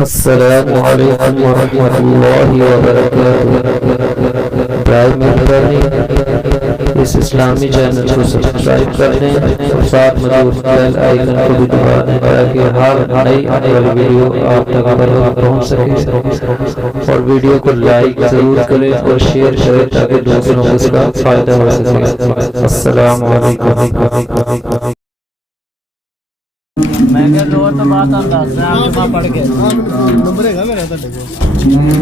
السلام علیکم ورحمۃ اللہ وبرکاتہ۔ برائے مہربانی اس اسلامی چینل کو سبسکرائب کر دیں اور ساتھ موجود بیل آئیکن کو بھی دبا دیں تاکہ ہر نئی آنے والی ویڈیو آپ تک برابر پہنچ سکے، اور ویڈیو کو لائک ضرور کریں اور شیئر کریں تاکہ دوسروں کو اس کا فائدہ ہو سکے۔ السلام علیکم۔ میں کہ دو تو بات ہم دس رہے ہیں، آپ جمعہ پڑھ کے نمبر ہے میرا تو دیکھو ٹھیک ہے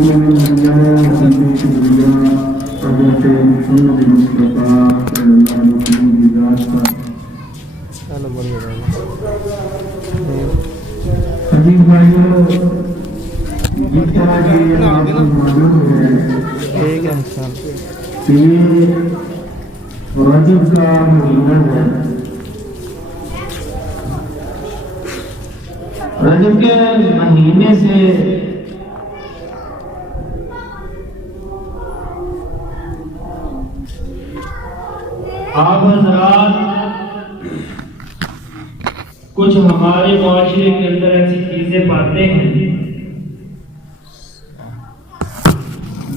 رجب کا مہینہ ہے۔ رجب کے مہینے سے آپ حضرات کچھ ہمارے معاشرے کے اندر ایسی چیزیں پاتے ہیں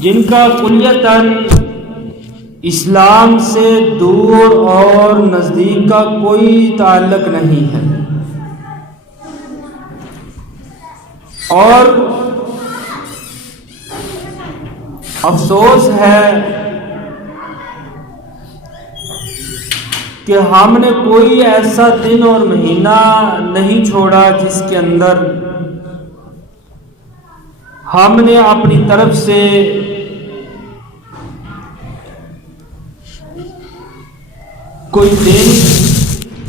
جن کا کلیتاً اسلام سے دور اور نزدیک کا کوئی تعلق نہیں ہے، اور افسوس ہے کہ ہم نے کوئی ایسا دن اور مہینہ نہیں چھوڑا جس کے اندر ہم نے اپنی طرف سے کوئی دن،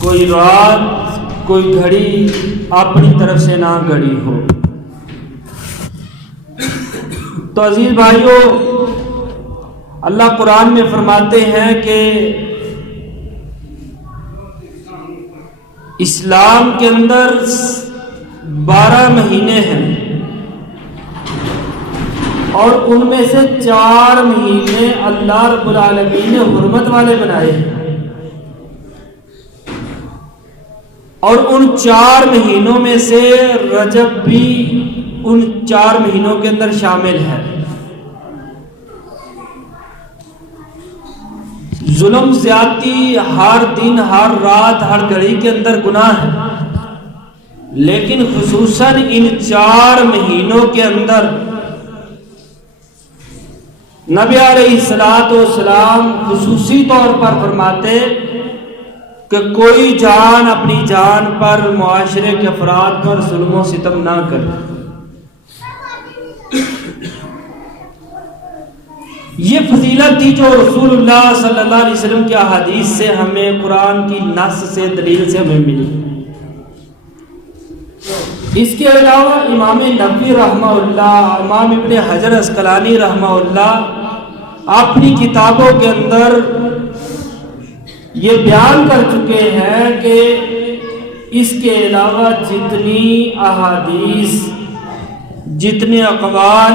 کوئی رات، کوئی گھڑی اپنی طرف سے نہ گھڑی ہو۔ تو عزیز بھائیوں، اللہ قرآن میں فرماتے ہیں کہ اسلام کے اندر 12 مہینے ہیں، اور ان میں سے 4 مہینے اللہ رب العالمین نے حرمت والے بنائے ہیں، اور ان 4 مہینوں میں سے رجب بھی ان 4 مہینوں کے اندر شامل ہے۔ ظلم زیادتی ہر دن، ہر رات، ہر گھڑی کے اندر گناہ ہے، لیکن خصوصاً ان 4 مہینوں کے اندر نبی علیہ السلام خصوصی طور پر فرماتے کہ کوئی جان اپنی جان پر، معاشرے کے افراد پر ظلم و ستم نہ کرے۔ یہ فضیلت تھی جو رسول اللہ صلی اللہ علیہ وسلم کی احادیث سے ہمیں، قرآن کی نص سے، دلیل سے ہمیں ملی۔ اس کے علاوہ امام نووی رحمہ اللہ، امام ابن حجر عسقلانی رحمہ اللہ اپنی کتابوں کے اندر یہ بیان کر چکے ہیں کہ اس کے علاوہ جتنی احادیث، جتنے اقوال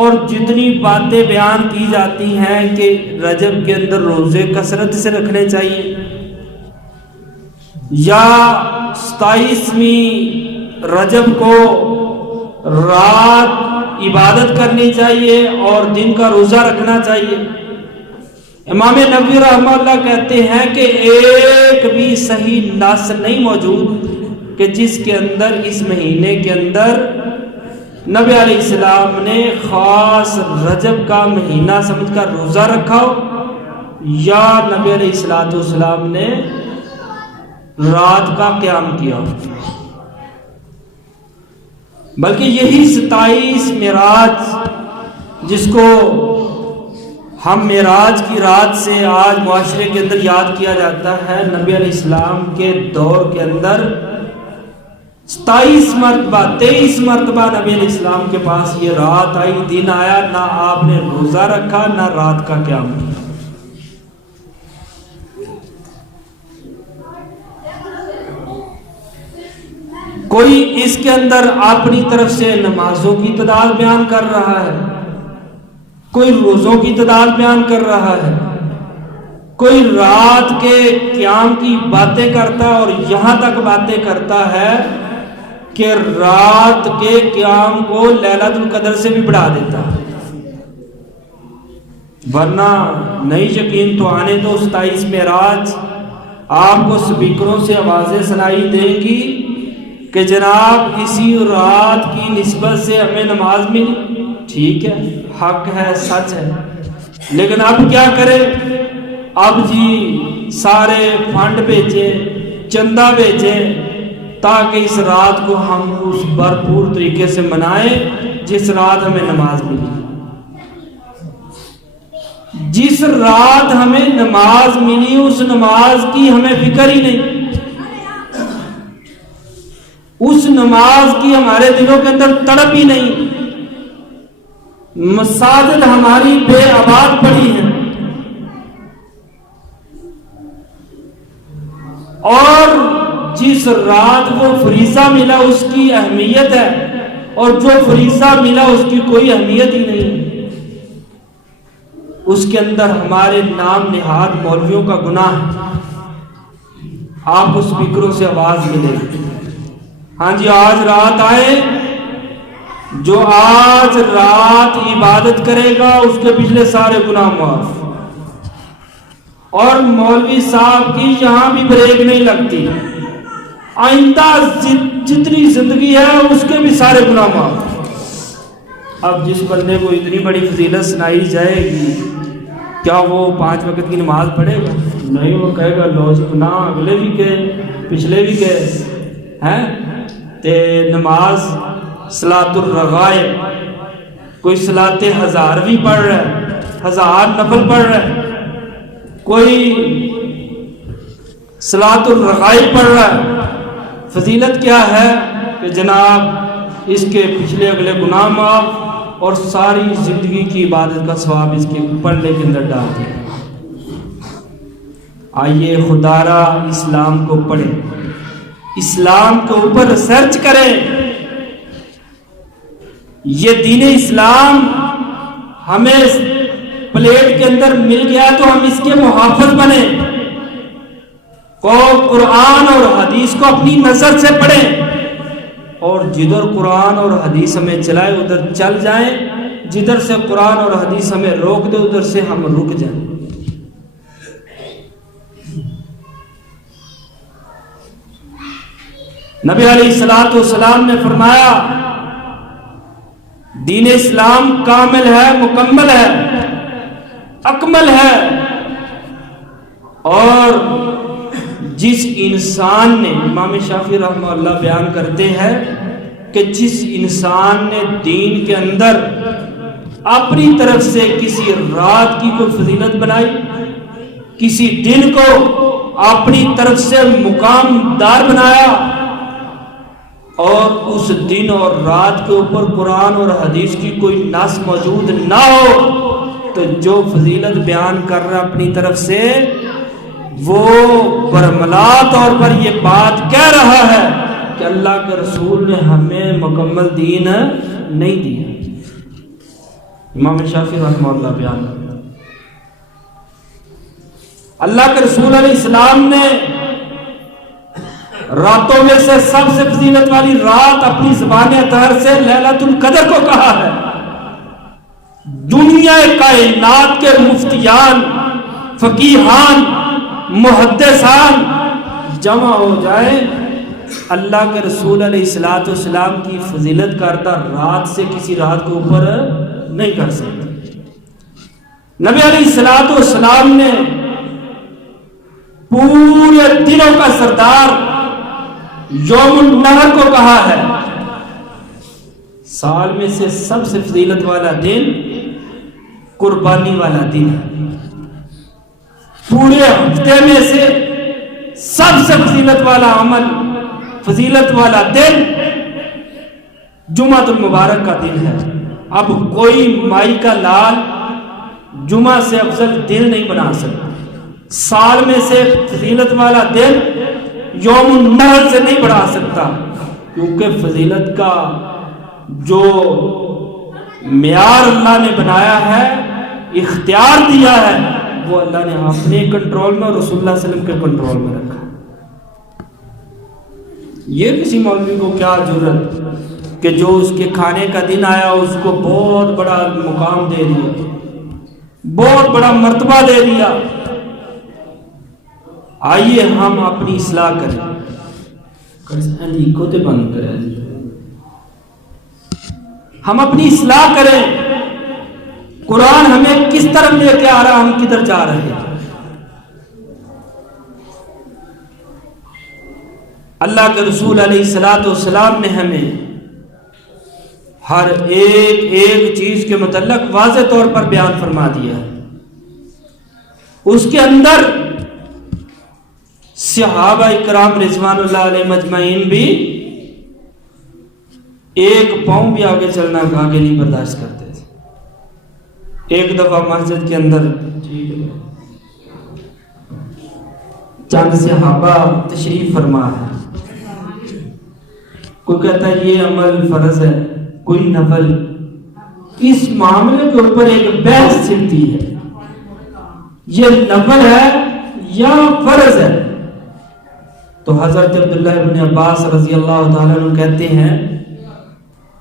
اور جتنی باتیں بیان کی جاتی ہیں کہ رجب کے اندر روزے کثرت سے رکھنے چاہیے، یا 27ویں رجب کو رات عبادت کرنی چاہیے اور دن کا روزہ رکھنا چاہیے، امام نووی رحمہ اللہ کہتے ہیں کہ ایک بھی صحیح نص نہیں موجود کہ جس کے اندر اس مہینے کے اندر نبی علیہ السلام نے خاص رجب کا مہینہ سمجھ کر روزہ رکھا ہو، یا نبی علیہ السلام نے رات کا قیام کیا ہو۔ بلکہ یہی 27 معراج، جس کو ہم معراج کی رات سے آج معاشرے کے اندر یاد کیا جاتا ہے، نبی علیہ السلام کے دور کے اندر 23 مرتبہ نبی علیہ السلام کے پاس یہ رات آئی، دن آیا، نہ آپ نے روزہ رکھا نہ رات کا قیام کیا۔ کوئی اس کے اندر اپنی طرف سے نمازوں کی تعداد بیان کر رہا ہے، کوئی روزوں کی تعداد بیان کر رہا ہے، کوئی رات کے قیام کی باتیں کرتا ہے اور یہاں تک باتیں کرتا ہے کہ رات کے قیام کو لیلۃ القدر سے بھی بڑھا دیتا ہے، ورنہ نہیں یقین تو آنے دو 27 معراج آپ کو سپیکروں سے آوازیں سنائی دیں گی کہ جناب اسی رات کی نسبت سے ہمیں نماز ملی، ٹھیک ہے، حق ہے، سچ ہے، لیکن اب کیا کرے؟ اب جی سارے فنڈ بھیجیں، چندہ بھیجیں تاکہ اس رات کو ہم اس بھرپور طریقے سے منائیں جس رات ہمیں نماز ملی۔ جس رات ہمیں نماز ملی اس نماز کی ہمیں فکر ہی نہیں، اس نماز کی ہمارے دلوں کے اندر تڑپ ہی نہیں، مساجد ہماری بے آباد پڑی ہیں، اور جس رات وہ فریضہ ملا اس کی اہمیت ہے، اور جو فریضہ ملا اس کی کوئی اہمیت ہی نہیں، اس کے اندر ہمارے نام نہاد مولویوں کا گناہ ہے۔ آپ کو سپیکروں سے آواز ملے گی، ہاں جی آج رات آئے، جو آج رات عبادت کرے گا اس کے پچھلے سارے گناہ معاف، اور مولوی صاحب کی یہاں بھی بریک نہیں لگتی، آئندہ جتنی زندگی ہے اس کے بھی سارے گناہ معاف۔ اب جس بندے کو اتنی بڑی فضیلت سنائی جائے گی کیا وہ 5 وقت کی نماز پڑھے گا؟ نہیں، وہ کہے گا لو جی گناہ اگلے بھی گئے پچھلے بھی گئے ہیں، تے نماز صلاۃ الرغائب، کوئی صلاۃ 1000 بھی پڑھ رہا ہے، 1000 نفل پڑھ رہا ہے، کوئی صلاۃ الرغائب پڑھ رہا ہے، فضیلت کیا ہے کہ جناب اس کے پچھلے اگلے گناہ معاف اور ساری زندگی کی عبادت کا ثواب اس کے پڑھنے کے اندر ڈال دیا۔ آئیے خدا را اسلام کو پڑھیں، اسلام کے اوپر ریسرچ کریں، یہ دین اسلام ہمیں پلیٹ کے اندر مل گیا تو ہم اس کے محافظ بنیں، کو قرآن اور حدیث کو اپنی نظر سے پڑھیں، اور جدھر قرآن اور حدیث ہمیں چلائے ادھر چل جائیں، جدھر سے قرآن اور حدیث ہمیں روک دے ادھر سے ہم رک جائیں۔ نبی علیہ الصلوۃ والسلام نے فرمایا دین اسلام کامل ہے، مکمل ہے، اکمل ہے، اور جس انسان نے، امام شافعی رحمہ اللہ بیان کرتے ہیں کہ جس انسان نے دین کے اندر اپنی طرف سے کسی رات کی کوئی فضیلت بنائی، کسی دن کو اپنی طرف سے مقام دار بنایا، اور اس دن اور رات کے اوپر قرآن اور حدیث کی کوئی نص موجود نہ ہو، تو جو فضیلت بیان کر رہا اپنی طرف سے وہ برملا طور پر یہ بات کہہ رہا ہے کہ اللہ کے رسول نے ہمیں مکمل دین نہیں دیا۔ امام شافعی رحمہ اللہ بیان کرتے ہیں اللہ کے رسول علیہ السلام نے راتوں میں سے سب سے فضیلت والی رات اپنی زبان اطہر سے لیلۃ القدر کو کہا ہے۔ دنیا کائنات کے مفتیان، فقیہان، محدثان جمع ہو جائیں، اللہ کے رسول علیہ السلام کی فضیلت کردہ رات سے کسی رات کو اوپر نہیں کر سکتے۔ نبی علیہ السلام نے پورے دنوں کا سردار یوم النحر کو کہا ہے، سال میں سے سب سے فضیلت والا دن قربانی والا دن ہے، پورے ہفتے میں سے سب سے فضیلت والا عمل، فضیلت والا دن جمعۃ المبارک کا دن ہے۔ اب کوئی مائی کا لال جمعہ سے افضل دن نہیں بنا سکتا، سال میں سے فضیلت والا دن یوم النحر سے نہیں بڑھا سکتا، کیونکہ فضیلت کا جو معیار اللہ نے بنایا ہے، اختیار دیا ہے، وہ اللہ نے اپنے کنٹرول میں اور رسول اللہ صلی اللہ علیہ وسلم کے کنٹرول میں رکھا۔ یہ کسی مولوی کو کیا جرت کہ جو اس کے کھانے کا دن آیا اس کو بہت بڑا مقام دے دیا، بہت بڑا مرتبہ دے دیا۔ آئیے ہم اپنی اصلاح کریں۔ ہم اپنی اصلاح کریں۔ قرآن ہمیں کس طرف لے کے آ رہا، ہم کدھر جا رہے ہیں؟ اللہ کے رسول علیہ الصلوۃ والسلام نے ہمیں ہر ایک چیز کے متعلق واضح طور پر بیان فرما دیا ہے۔ اس کے اندر صحابہ اکرام رضوان اللہ علیہ مجمعین بھی ایک پاؤں بھی آگے چلنا آگے نہیں برداشت کرتے تھے۔ ایک دفعہ مسجد کے اندر چند صحابہ تشریف فرما ہے، کوئی کہتا ہے یہ عمل فرض ہے، کوئی نفل۔ اس معاملے کے اوپر ایک بحث چلتی ہے، یہ نفل ہے یا فرض ہے؟ تو حضرت عبداللہ ابن عباس رضی اللہ تعالیٰ عنہ کہتے ہیں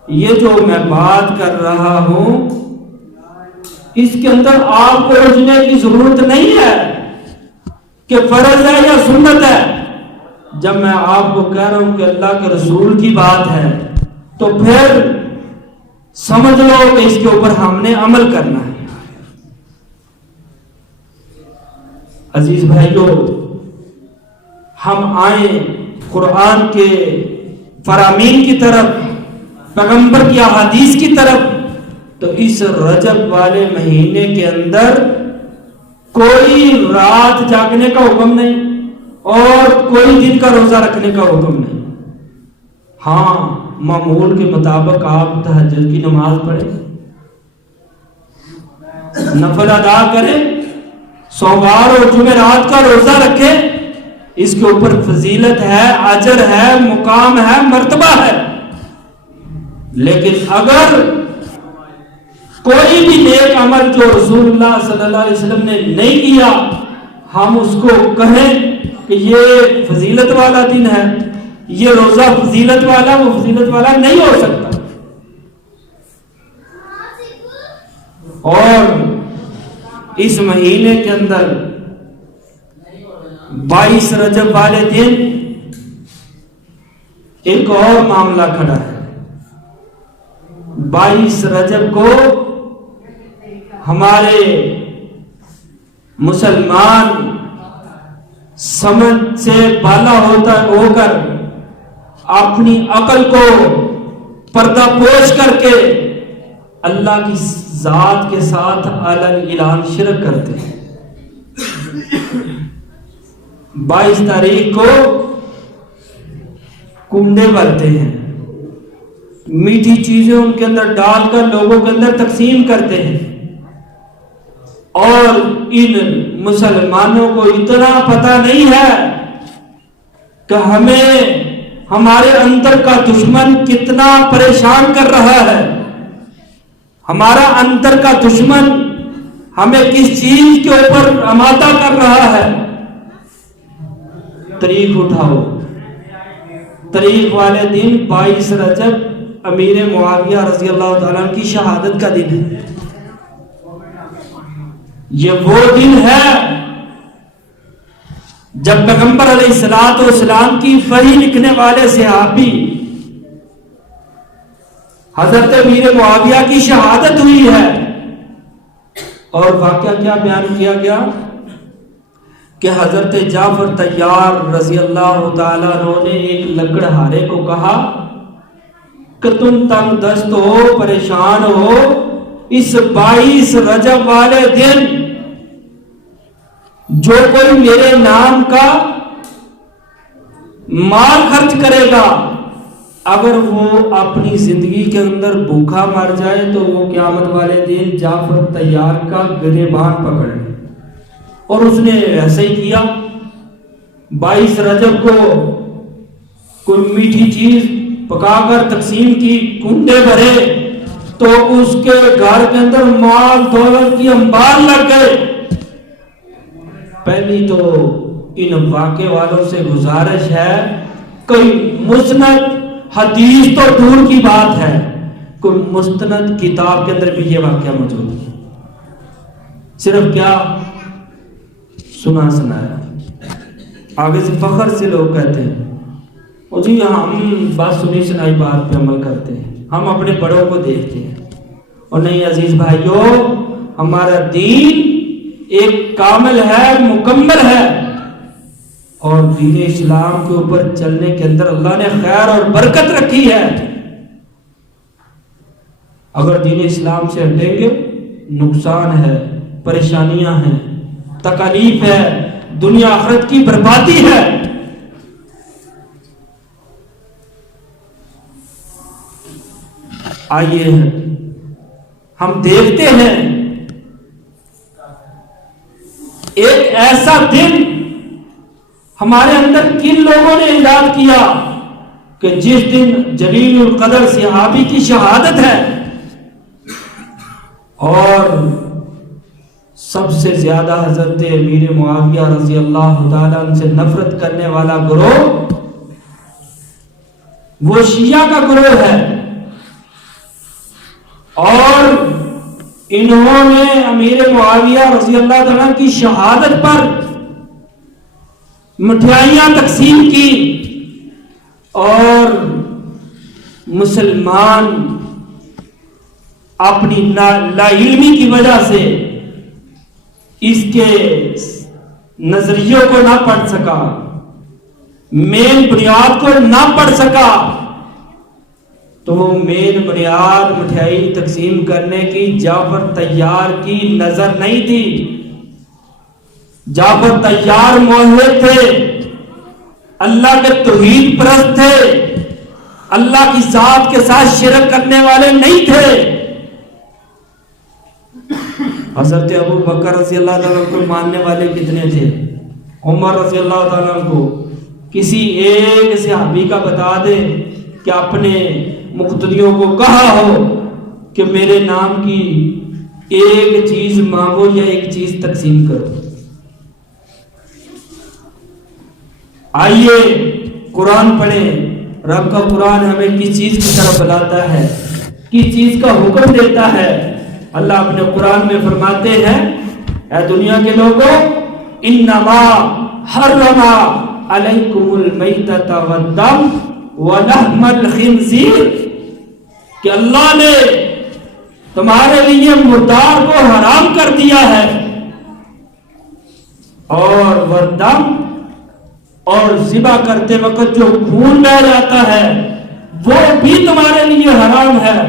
یہ جو میں بات کر رہا ہوں اس کے اندر آپ کو الجھنے کی ضرورت نہیں ہے کہ فرض ہے یا سنت ہے۔ جب میں آپ کو کہہ رہا ہوں کہ اللہ کے رسول کی بات ہے تو پھر سمجھ لو کہ اس کے اوپر ہم نے عمل کرنا ہے۔ عزیز بھائیو، ہم آئیں قرآن کے فرامین کی طرف، پیغمبر کی احادیث کی طرف، تو اس رجب والے مہینے کے اندر کوئی رات جاگنے کا حکم نہیں اور کوئی دن کا روزہ رکھنے کا حکم نہیں۔ ہاں، معمول کے مطابق آپ تہجد کی نماز پڑھیں، نفل ادا کریں، سوموار اور جمعرات کا روزہ رکھیں، اس کے اوپر فضیلت ہے، اجر ہے، مقام ہے، مرتبہ ہے۔ لیکن اگر کوئی بھی نیک عمل جو رسول اللہ صلی اللہ علیہ وسلم نے نہیں کیا، ہم اس کو کہیں کہ یہ فضیلت والا دن ہے، یہ روزہ فضیلت والا، وہ فضیلت والا نہیں ہو سکتا۔ اور اس مہینے کے اندر 22 رجب والے دن ایک اور معاملہ کھڑا ہے۔ 22 رجب کو ہمارے مسلمان سمجھ سے بالا ہو کر اپنی عقل کو پردہ پوش کر کے اللہ کی ذات کے ساتھ علن اعلان شرک کرتے ہیں۔ 22 تاریخ کو کنڈے بھرتے ہیں، میٹھی چیزیں ان کے اندر ڈال کر لوگوں کے اندر تقسیم کرتے ہیں، اور ان مسلمانوں کو اتنا پتہ نہیں ہے کہ ہمیں ہمارے اندر کا دشمن کتنا پریشان کر رہا ہے، ہمارا اندر کا دشمن ہمیں کس چیز کے اوپر آمادہ کر رہا ہے۔ تاریخ اٹھاؤ، تاریخ والے دن 22 رجب امیر معاویہ رضی اللہ تعالیٰ عنہ کی شہادت کا دن ہے۔ یہ وہ دن ہے جب پیغمبر علیہ الصلوۃ والسلام کی وحی لکھنے والے صحابی حضرت امیر معاویہ کی شہادت ہوئی ہے۔ اور واقعہ کیا بیان کیا گیا کہ حضرت جعفر طیار رضی اللہ تعالیٰ عنہ نے ایک لکڑہارے کو کہا کہ تم تنگ دست ہو، پریشان ہو، اس 22 رجب والے دن جو کوئی میرے نام کا مال خرچ کرے گا، اگر وہ اپنی زندگی کے اندر بھوکا مر جائے تو وہ قیامت والے دن جعفر طیار کا گریبان پکڑ لے۔ اور اس نے ایسا ہی کیا۔ 22 رجب کو کوئی میٹھی چیز پکا کر تقسیم کی، کنڈے بھرے، تو اس کے گھر کے اندر مال دولت کی انبار لگ گئے۔ پہلی تو ان واقعے والوں سے گزارش ہے کہ کوئی مسند حدیث تو دور کی بات ہے، کوئی مستند کتاب کے اندر بھی یہ واقعہ موجود ہے. صرف کیا سنا سنایا. آگے سے فخر سے لوگ کہتے ہیں او جی ہم بات سنی سنائی بات پہ عمل کرتے ہیں، ہم اپنے بڑوں کو دیکھتے ہیں. اور نہیں عزیز بھائیو، ہمارا دین ایک کامل ہے، مکمل ہے، اور دین اسلام کے اوپر چلنے کے اندر اللہ نے خیر اور برکت رکھی ہے. اگر دین اسلام سے ہٹیں گے نقصان ہے، پریشانیاں ہیں، تکالیف ہے، دنیا آخرت کی بربادی ہے. آئیے ہم دیکھتے ہیں ایک ایسا دن ہمارے اندر کن لوگوں نے ایجاد کیا کہ جس دن جلیل القدر صحابی کی شہادت ہے، اور سب سے زیادہ حضرت امیر معاویہ رضی اللہ تعالیٰ عنہ سے نفرت کرنے والا گروہ وہ شیعہ کا گروہ ہے، اور انہوں نے امیر معاویہ رضی اللہ تعالیٰ کی شہادت پر مٹھائیاں تقسیم کی، اور مسلمان اپنی لا علمی کی وجہ سے اس کے نظریوں کو نہ پڑھ سکا، مین بنیاد کو نہ پڑھ سکا، تو وہ مین بنیاد مٹھائی تقسیم کرنے کی جعفر طیار کی نظر نہیں تھی. جعفر طیار موحد تھے، اللہ کے توحید پرست تھے، اللہ کی ذات کے ساتھ شرک کرنے والے نہیں تھے. حضرت ابو بکر رضی اللہ تعالیٰ کو ماننے والے کتنے تھے؟ عمر رضی اللہ تعالیٰ کو کسی ایک صحابی کا بتا دے کہ اپنے مقتدیوں کو کہا ہو کہ میرے نام کی ایک چیز مانگو یا ایک چیز تقسیم کرو. آئیے قرآن پڑھیں، رب کا قرآن ہمیں کس چیز کی طرف بلاتا ہے، کس چیز کا حکم دیتا ہے. اللہ اپنے قرآن میں فرماتے ہیں اے دنیا کے لوگوں، انما حرم علیکم المیتۃ والدم ولحم الخنزیر، کہ اللہ نے تمہارے لیے مردار کو حرام کر دیا ہے، اور والدم، اور ذبح کرتے وقت جو خون بہ جاتا ہے وہ بھی تمہارے لیے حرام ہے.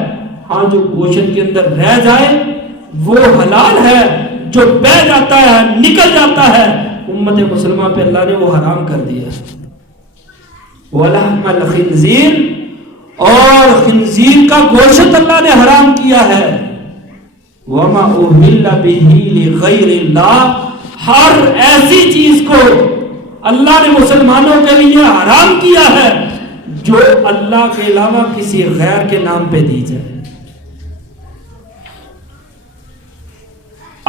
ہاں جو گوشت کے اندر رہ جائے وہ حلال ہے، جو بہ جاتا ہے نکل جاتا ہے امت مسلمہ پہ اللہ نے وہ حرام کر دیا. وَلَحْمَ الْخِنْزِيرِ، اور خنزیر کا گوشت اللہ نے حرام کیا ہے. وَمَا أُهِلَّ بِهِ لِغَيْرِ اللَّهِ، ہر ایسی چیز کو اللہ نے مسلمانوں کے لیے حرام کیا ہے جو اللہ کے علاوہ کسی غیر کے نام پہ دی جائے.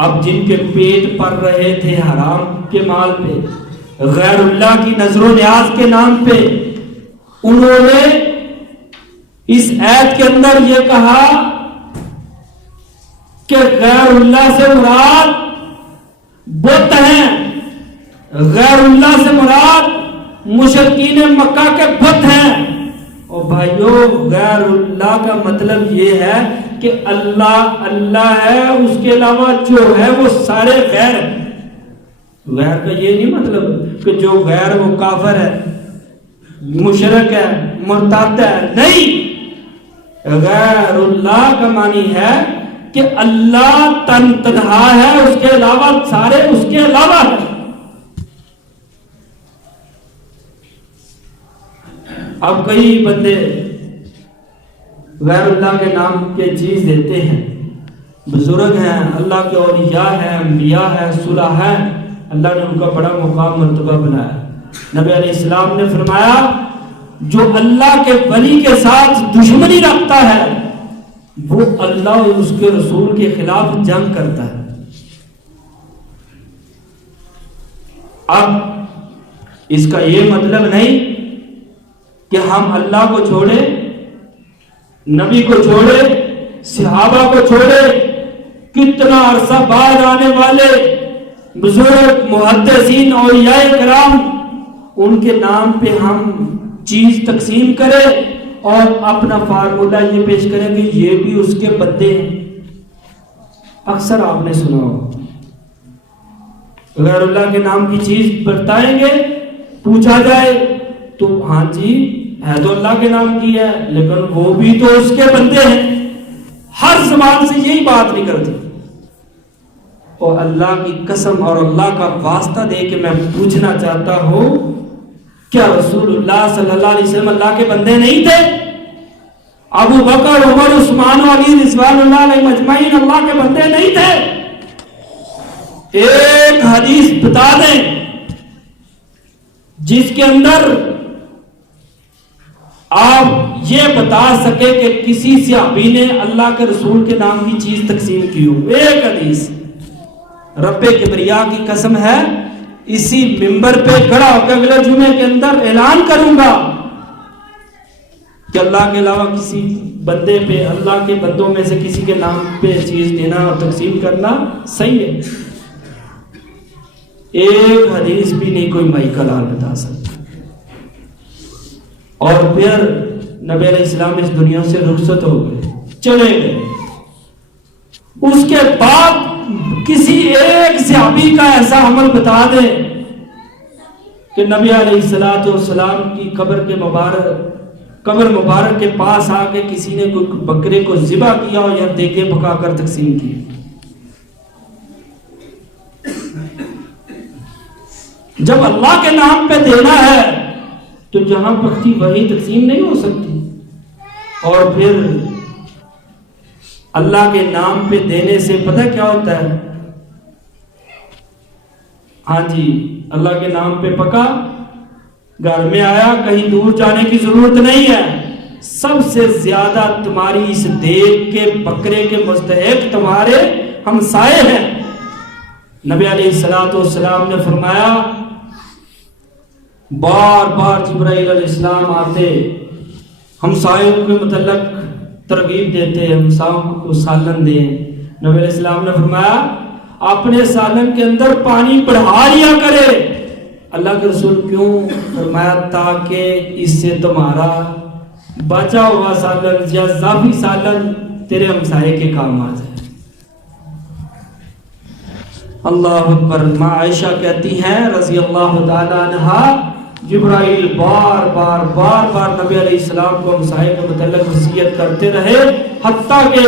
اب جن کے پیٹ پڑ رہے تھے حرام کے مال پہ، غیر اللہ کی نظر و نیاز کے نام پہ، انہوں نے اس آیت کے اندر یہ کہا کہ غیر اللہ سے مراد بت ہیں، غیر اللہ سے مراد مشرکین مکہ کے بت ہیں. اور بھائیو غیر اللہ کا مطلب یہ ہے کہ اللہ اللہ ہے، اس کے علاوہ جو ہے وہ سارے غیر ہیں. غیر کا یہ نہیں مطلب کہ جو غیر وہ کافر ہے، مشرک ہے، مرتد ہے، نہیں. غیر اللہ کا معنی ہے کہ اللہ تنہا ہے، اس کے علاوہ سارے اس کے علاوہ ہیں. اب کئی بندے غیر اللہ کے نام کے چیز دیتے ہیں، بزرگ ہیں، اللہ کے اولیاء ہیں، انبیاء ہیں، صلح ہیں، اللہ نے ان کا بڑا مقام مرتبہ بنایا. نبی علیہ السلام نے فرمایا جو اللہ کے ولی کے ساتھ دشمنی رکھتا ہے وہ اللہ اور اس کے رسول کے خلاف جنگ کرتا ہے. اب اس کا یہ مطلب نہیں کہ ہم اللہ کو چھوڑے, نبی کو چھوڑے, صحابہ کو چھوڑے, کتنا عرصہ بعد آنے والے بزرگ محدثین اولیاء کرام ان کے نام پہ ہم چیز تقسیم کریں اور اپنا فارمولہ یہ پیش کریں کہ یہ بھی اس کے بندے ہیں. اکثر آپ نے سنا ہو غیر اللہ کے نام کی چیز بتائیں گے, پوچھا جائے تو ہاں جی ہے تو اللہ کے نام کی ہے لیکن وہ بھی تو اس کے بندے ہیں. ہر زبان سے یہی بات نکلتی. اور اللہ کی قسم اور اللہ کا واسطہ دے کے میں پوچھنا چاہتا ہوں, کیا رسول اللہ صلی اللہ علیہ وسلم اللہ کے بندے نہیں تھے؟ ابو بکر, عمر, عثمان و علی رضوان اللہ علیہ مجمعین اللہ کے بندے نہیں تھے؟ ایک حدیث بتا دیں جس کے اندر آپ یہ بتا سکے کہ کسی صحابی نے اللہ کے رسول کے نام کی چیز تقسیم کی ہو. ایک حدیث. رب کبریا کی قسم ہے, اسی منبر پہ کھڑا ہو کے اگلے جمعے کے اندر اعلان کروں گا کہ اللہ کے علاوہ کسی بندے پہ, اللہ کے بندوں میں سے کسی کے نام پہ چیز دینا اور تقسیم کرنا صحیح ہے. ایک حدیث بھی نہیں کوئی مائی کا لال بتا سکتا. اور پھر نبی علیہ السلام اس دنیا سے رخصت ہو گئے, چلے گئے. اس کے بعد کسی ایک صحابی کا ایسا عمل بتا دے کہ نبی علیہ السلام کی قبر مبارک کے پاس آ کے کسی نے کوئی بکرے کو ذبح کیا ہو یا دیگے پکا کر تقسیم کی. جب اللہ کے نام پہ دینا ہے تو جہاں پختی وہی تقسیم نہیں ہو سکتی. اور پھر اللہ کے نام پہ دینے سے پتہ کیا ہوتا ہے؟ ہاں جی, اللہ کے نام پہ پکا, گھر میں آیا, کہیں دور جانے کی ضرورت نہیں ہے. سب سے زیادہ تمہاری اس دیگ کے بکرے کے مستحق تمہارے ہمسائے ہیں. نبی علیہ السلام نے فرمایا, بار بار جبرائیل علیہ السلام آتے, ہمسایوں کے متعلق ترغیب دیتے, ہمسایوں کو سالن دیں. نبی علیہ السلام نے فرمایا اپنے سالن کے اندر پانی بڑھا لیا کرے. اللہ کے رسول کیوں؟ فرمایا تاکہ اس سے تمہارا بچا ہوا سالن یا اضافی سالن تیرے ہمسائے کے کام آ جائے. اللہ اکبر. ماں عائشہ کہتی ہیں رضی اللہ تعالی عنہا, جبرائیل بار بار نبی علیہ السلام کو ہمسائے کے متعلق وصیت کرتے رہے, حتیٰ کہ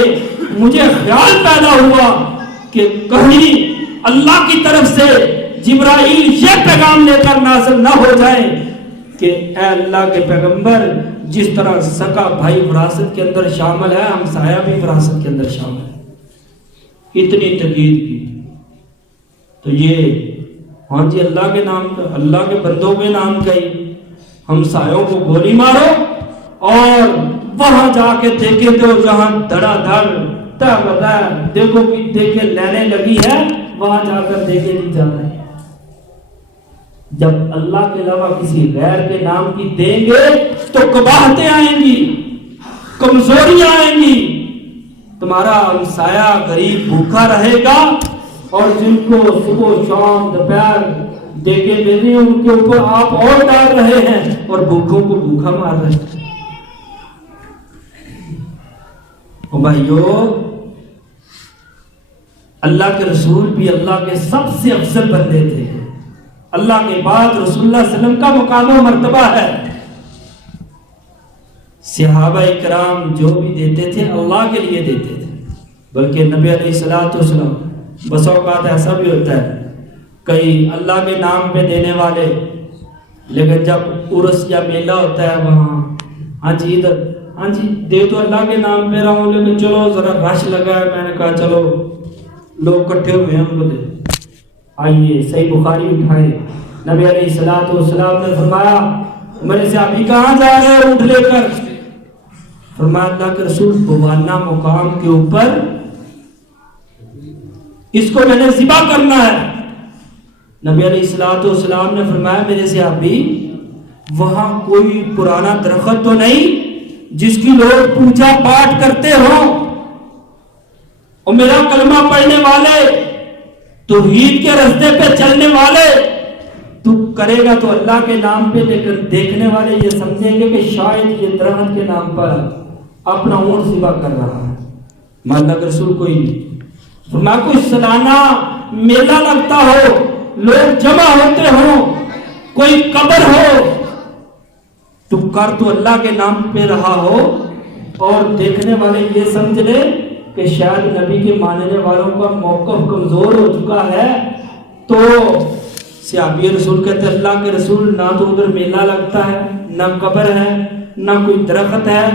مجھے خیال پیدا ہوا کہ کہیں اللہ کی طرف سے جبرائیل یہ پیغام لے کر نازل نہ ہو جائے کہ اے اللہ کے پیغمبر, جس طرح سکا بھائی وراثت کے اندر شامل ہے, ہمسایہ بھی وراثت کے اندر شامل ہے. اتنی تقید کی. تو یہ ہاں جی اللہ کے نام کا, اللہ کے بندوں کے نام کا ہی ہمسایوں کو گولی مارو اور وہاں جا کے دیکھے تو جہاں دھڑا دھڑ دیکھو کہ دیکھے لینے لگی ہے, وہاں جا کر دیکھے نہیں جا رہے. جب اللہ کے علاوہ کسی غیر کے نام کی دیں گے تو قباحتیں آئیں گی, کمزوریاں آئیں گی. تمہارا ہمسایہ غریب بھوکا رہے گا اور جن کو صبح شام دوپہر دیکھے دے رہے ہیں ان کے اوپر آپ اور ڈال رہے ہیں اور بھوکوں کو بھوکا مار رہے ہیں. بھائیو, اللہ کے رسول بھی اللہ کے سب سے افضل بندے تھے. اللہ کے بعد رسول اللہ صلی اللہ علیہ وسلم کا مقام و مرتبہ ہے. صحابہ کرام جو بھی دیتے تھے اللہ کے لیے دیتے تھے, بلکہ نبی علیہ السلام بس اوقات ایسا بھی ہوتا ہے کئی اللہ کے نام پہ دینے والے, لیکن جب عرس یا میلہ ہوتا ہے وہاں ہاں جی ادھر ہاں جی دے تو اللہ کے نام پہ رہا ہوں, لیکن چلو ذرا رش لگا ہے, میں نے کہا چلو لوگ کٹھے ہوئے ہیں ان کو دے, آئیے صحیح بخاری اٹھائے. نبی علیہ السلام نے فرمایا میرے صحابی کہاں جا رہے ہیں اونٹ لے کر؟ فرمایا اللہ کے رسول بوانا مقام کے اوپر اس کو میں نے ذبح کرنا ہے. نبی علیہ السلام نے فرمایا میرے صحابی وہاں کوئی پرانا درخت تو نہیں جس کی لوگ پوجا پاٹ کرتے ہوں، اور میرا کلمہ پڑھنے والے، توحید کے راستے پہ چلنے والے، تو کرے گا تو اللہ کے نام پہ، لیکن دیکھنے والے یہ سمجھیں گے کہ شاید یہ درخت کے نام پر اپنا اونٹ ذبح کر رہا ہے، اللہ کے رسول کوئی نہیں۔ فرمایا کوئی سالانہ میلہ لگتا ہو، لوگ جمع ہوتے ہوں، کوئی قبر ہو، تو کر تو اللہ کے نام پہ رہا ہو، اور دیکھنے والے یہ سمجھ لے کہ شاید نبی کے ماننے والوں کا موقف کمزور ہو چکا ہے، تو صحابی رسول کہتے ہیں اللہ کے رسول نہ تو ادھر میلہ لگتا ہے، نہ قبر ہے، نہ کوئی درخت ہے،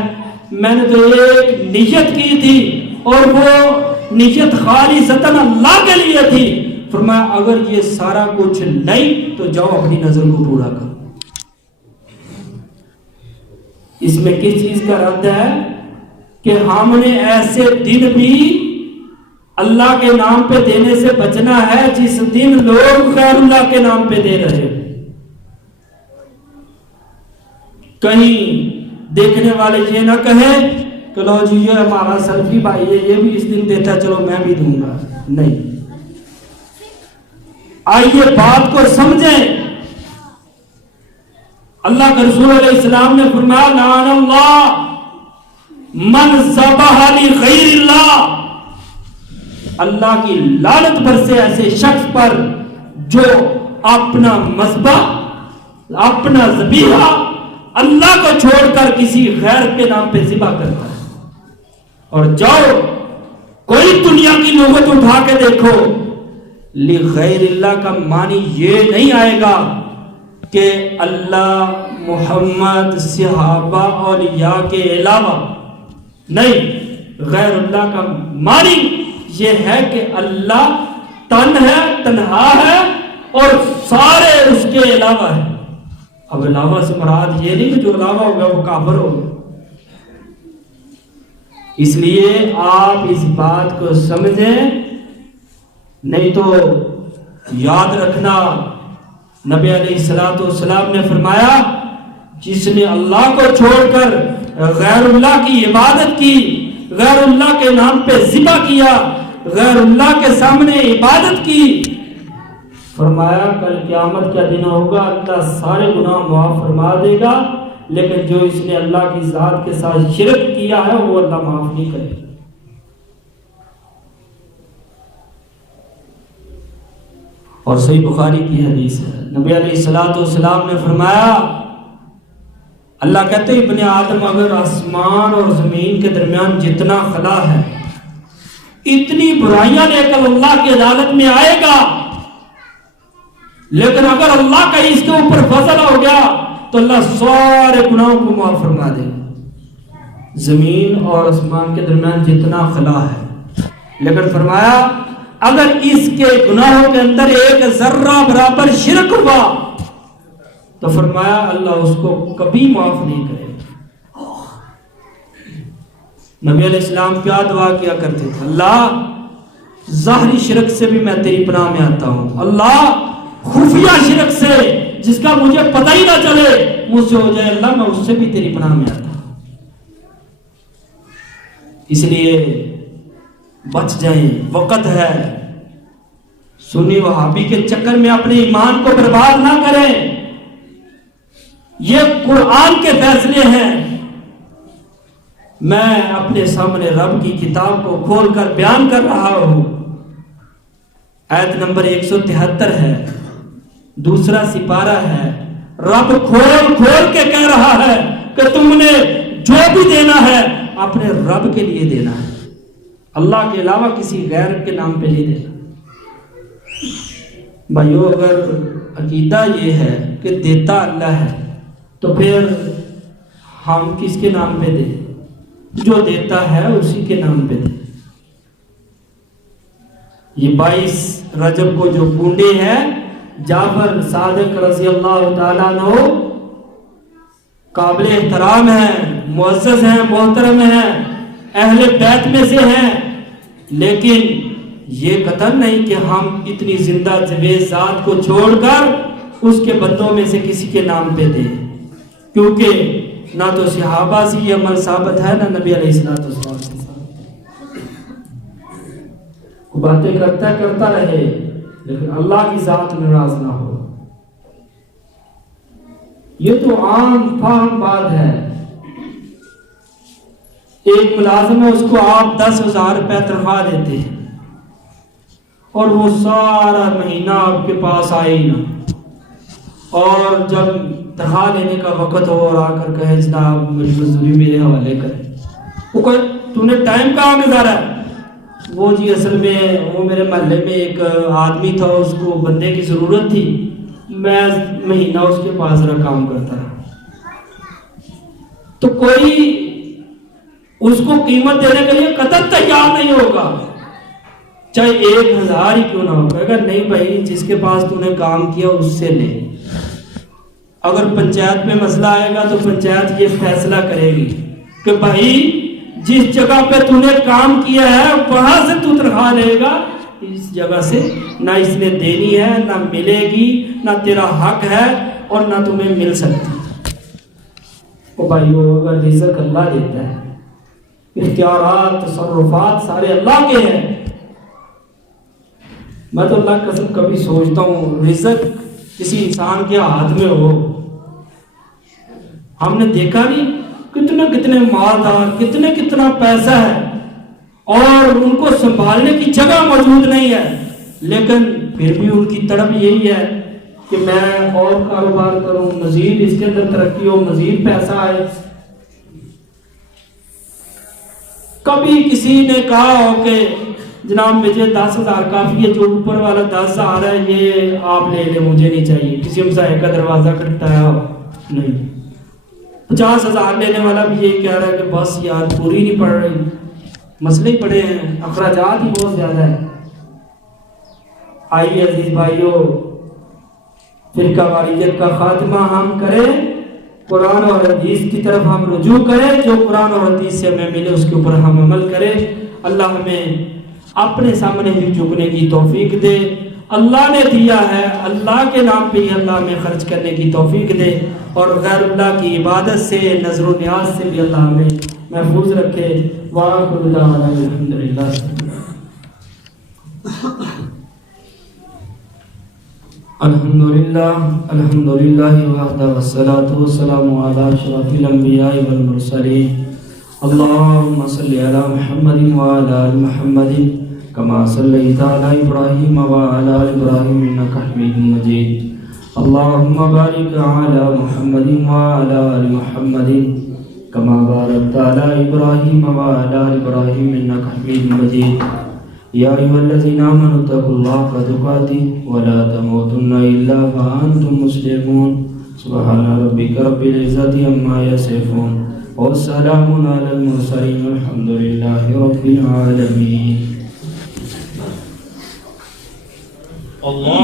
میں نے تو ایک نیت کی تھی اور وہ نیت خالصتاً اللہ کے لیے تھی۔ فرمایا اگر یہ سارا کچھ نہیں تو جاؤ اپنی نظر کو پورا کرو۔ اس میں کس چیز کا رد ہے کہ ہم نے ایسے دن بھی اللہ کے نام پہ دینے سے بچنا ہے جس دن لوگ غیر اللہ کے نام پہ دے رہے ہیں۔ کہیں دیکھنے والے یہ نہ کہیں کہ لو جی یہ ہمارا سلفی بھائی ہے، یہ بھی اس دن دیتا ہے، چلو میں بھی دوں گا، نہیں۔ آئیے بات کو سمجھیں۔ اللہ کے رسول علیہ السلام نے فرمایا لعن اللہ من ذبح لغیر اللہ، اللہ کی لعنت برسے ایسے شخص پر جو اپنا مذبح، اپنا ذبیحہ اللہ کو چھوڑ کر کسی غیر کے نام پہ ذبح کرتا ہے۔ اور جاؤ کوئی دنیا کی لغت اٹھا کے دیکھو، لغیر اللہ کا معنی یہ نہیں آئے گا کہ اللہ، محمد، صحابہ، اولیاء کے علاوہ، نہیں، غیر اللہ کا معنی یہ ہے کہ اللہ تن ہے، تنہا ہے اور سارے اس کے علاوہ ہے۔ اب علاوہ سے مراد یہ نہیں کہ جو علاوہ ہوگا وہ کافر ہوگا۔ اس لیے آپ اس بات کو سمجھیں، نہیں تو یاد رکھنا نبی علیہ السلام نے فرمایا جس نے اللہ کو چھوڑ کر غیر اللہ کی عبادت کی، غیر اللہ کے نام پہ ذبح کیا، غیر اللہ کے سامنے عبادت کی، فرمایا کل قیامت کا دن ہوگا اللہ سارے گناہ معاف فرما دے گا، لیکن جو اس نے اللہ کی ذات کے ساتھ شرک کیا ہے وہ اللہ معاف نہیں کرے گا۔ اور صحیح بخاری کی حدیث ہے، نبی علیہ السلام نے فرمایا، اللہ کہتے ہیں ابن آدم اگر آسمان اور زمین کے درمیان جتنا خلا ہے اتنی برائیاں لے کر اللہ کی عدالت میں آئے گا، لیکن اگر اللہ کا اس کے اوپر فضل ہو گیا تو اللہ سارے گناہوں کو معاف فرما دے گا، زمین اور آسمان کے درمیان جتنا خلا ہے۔ لیکن فرمایا اگر اس کے گناہوں کے اندر ایک ذرہ برابر شرک ہوا تو فرمایا اللہ اس کو کبھی معاف نہیں کرے گا۔ نبی علیہ السلام کیا دعا کیا کرتے تھے؟ اللہ ظاہری شرک سے بھی میں تیری پناہ میں آتا ہوں، اللہ خفیہ شرک سے جس کا مجھے پتہ ہی نہ چلے مجھ سے ہو جائے، اللہ میں اس سے بھی تیری پناہ میں آتا ہوں۔ اس لیے بچ جائیں، وقت ہے، سنی وہابی کے چکر میں اپنے ایمان کو برباد نہ کریں۔ یہ قرآن کے فیصلے ہیں، میں اپنے سامنے رب کی کتاب کو کھول کر بیان کر رہا ہوں۔ آیت نمبر 173 ہے، دوسرا سپارہ ہے، رب کھول کھول کے کہہ رہا ہے کہ تم نے جو بھی دینا ہے اپنے رب کے لیے دینا ہے، اللہ کے علاوہ کسی غیر کے نام پہ نہیں دینا۔ بھائیو اگر عقیدہ یہ ہے کہ دیتا اللہ ہے تو پھر ہم کس کے نام پہ دیں؟ جو دیتا ہے اسی کے نام پہ دیں۔ یہ 22 رجب کو جو گونڈے ہیں جعفر صادق رضی اللہ تعالیٰ عنہ قابل احترام ہیں، معزز ہیں، محترم ہیں، اہل بیت میں سے ہیں، لیکن یہ قطعاً نہیں کہ ہم اتنی زندہ ذات کو چھوڑ کر اس کے بندوں میں سے کسی کے نام پہ دیں۔ کیونکہ نہ تو صحابہ سے یہ عمل ثابت ہے نہ نبی علیہ الصلوۃ والسلام سے باتیں کرتا رہے لیکن اللہ کی ذات ناراض نہ ہو. یہ تو عام فہم بات ہے. ایک ملازم ہے، اس کو آپ 10,000 روپے تنخواہ دیتے ہیں اور وہ سارا مہینہ آپ کے پاس آئے ہی نہ، اور جب تنخواہ لینے کا وقت ہو اور آ کر کہے جناب میری مزدوری میرے حوالے کرے، وہ کہے تو نے ٹائم کہاں گزارا ہے؟ وہ جی اصل میں وہ میرے محلے میں ایک آدمی تھا، اس کو بندے کی ضرورت تھی، میں مہینہ اس کے پاس رہا کام کرتا رہا. تو کوئی اس کو قیمت دینے کے لیے قطعاً تیار نہیں ہوگا، چاہے 1,000 ہی کیوں نہ ہو. کہے گا نہیں بھائی جس کے پاس تو نے کام کیا اس سے لے. اگر پنچایت میں مسئلہ آئے گا تو پنچایت یہ فیصلہ کرے گی کہ بھائی جس جگہ پہ تو نے کام کیا ہے وہاں سے تو تنخواہ لے گا، اس جگہ سے نہ اس نے دینی ہے، نہ ملے گی، نہ تیرا حق ہے اور نہ تمہیں مل سکتی. تو بھائی وہ اگر رزق اللہ دیتا ہے، اختیارات تصرفات سارے اللہ کے ہیں. میں تو اللہ قسم کبھی سوچتا ہوں رزق کسی انسان کے ہاتھ میں ہو. ہم نے دیکھا نہیں کتنے مالدار، کتنا پیسہ ہے اور ان کو سنبھالنے کی جگہ موجود نہیں ہے، لیکن پھر بھی ان کی طرف یہی ہے کہ میں اور کاروبار کروں، مزید اس کے اندر ترقی ہو، مزید پیسہ آئے. کبھی کسی نے کہا ہو کہ جناب مجھے 10,000 کافی ہے، جو اوپر والا 10,000 ہے یہ آپ لے لیں، مجھے نہیں چاہیے. کسی ہمسائے کا دروازہ کھٹکھٹایا ہو، نہیں. 50,000 لینے والا بھی یہی کہہ رہا ہے کہ بس یار پوری نہیں پڑ رہی، مسئلے ہی پڑے ہیں، اخراجات ہی بہت زیادہ ہیں. آئیے عزیز بھائیو، فرقہ واریت کا خاتمہ ہم کریں، قرآن اور حدیث کی طرف ہم رجوع کریں، جو قرآن اور حدیث سے ہمیں ملے اس کے اوپر ہم عمل کریں. اللہ ہمیں اپنے سامنے ہی جھکنے کی توفیق دے. اللہ نے دیا ہے، اللہ کے نام پہ ہی اللہ ہمیں خرچ کرنے کی توفیق دے، اور غیر اللہ کی عبادت سے، نظر و نیاز سے بھی اللہ ہمیں محفوظ رکھے. وآخر دعوانا الحمدللہ. الحمدللہ وحدہ والصلاة والسلام علی اشرف الانبیاء والمرسلین. اللہم صلی علی محمد وعلی آل محمد کما صلیت علی ابراہیم وعلی آل ابراہیم انک حمید مجید. اللہم بارک علی محمد وعلی آل محمد کما بارکت علی ابراہیم وعلی آل ابراہیم انک حمید مجید. یا ایھا الذین آمنوا اتقوا اللہ حق تقاته ولا تموتن الا وانتم مسلمون. سبحان ربک رب العزة عما یصفون والسلام علی المرسلین والحمد للہ رب العالمین. اللہ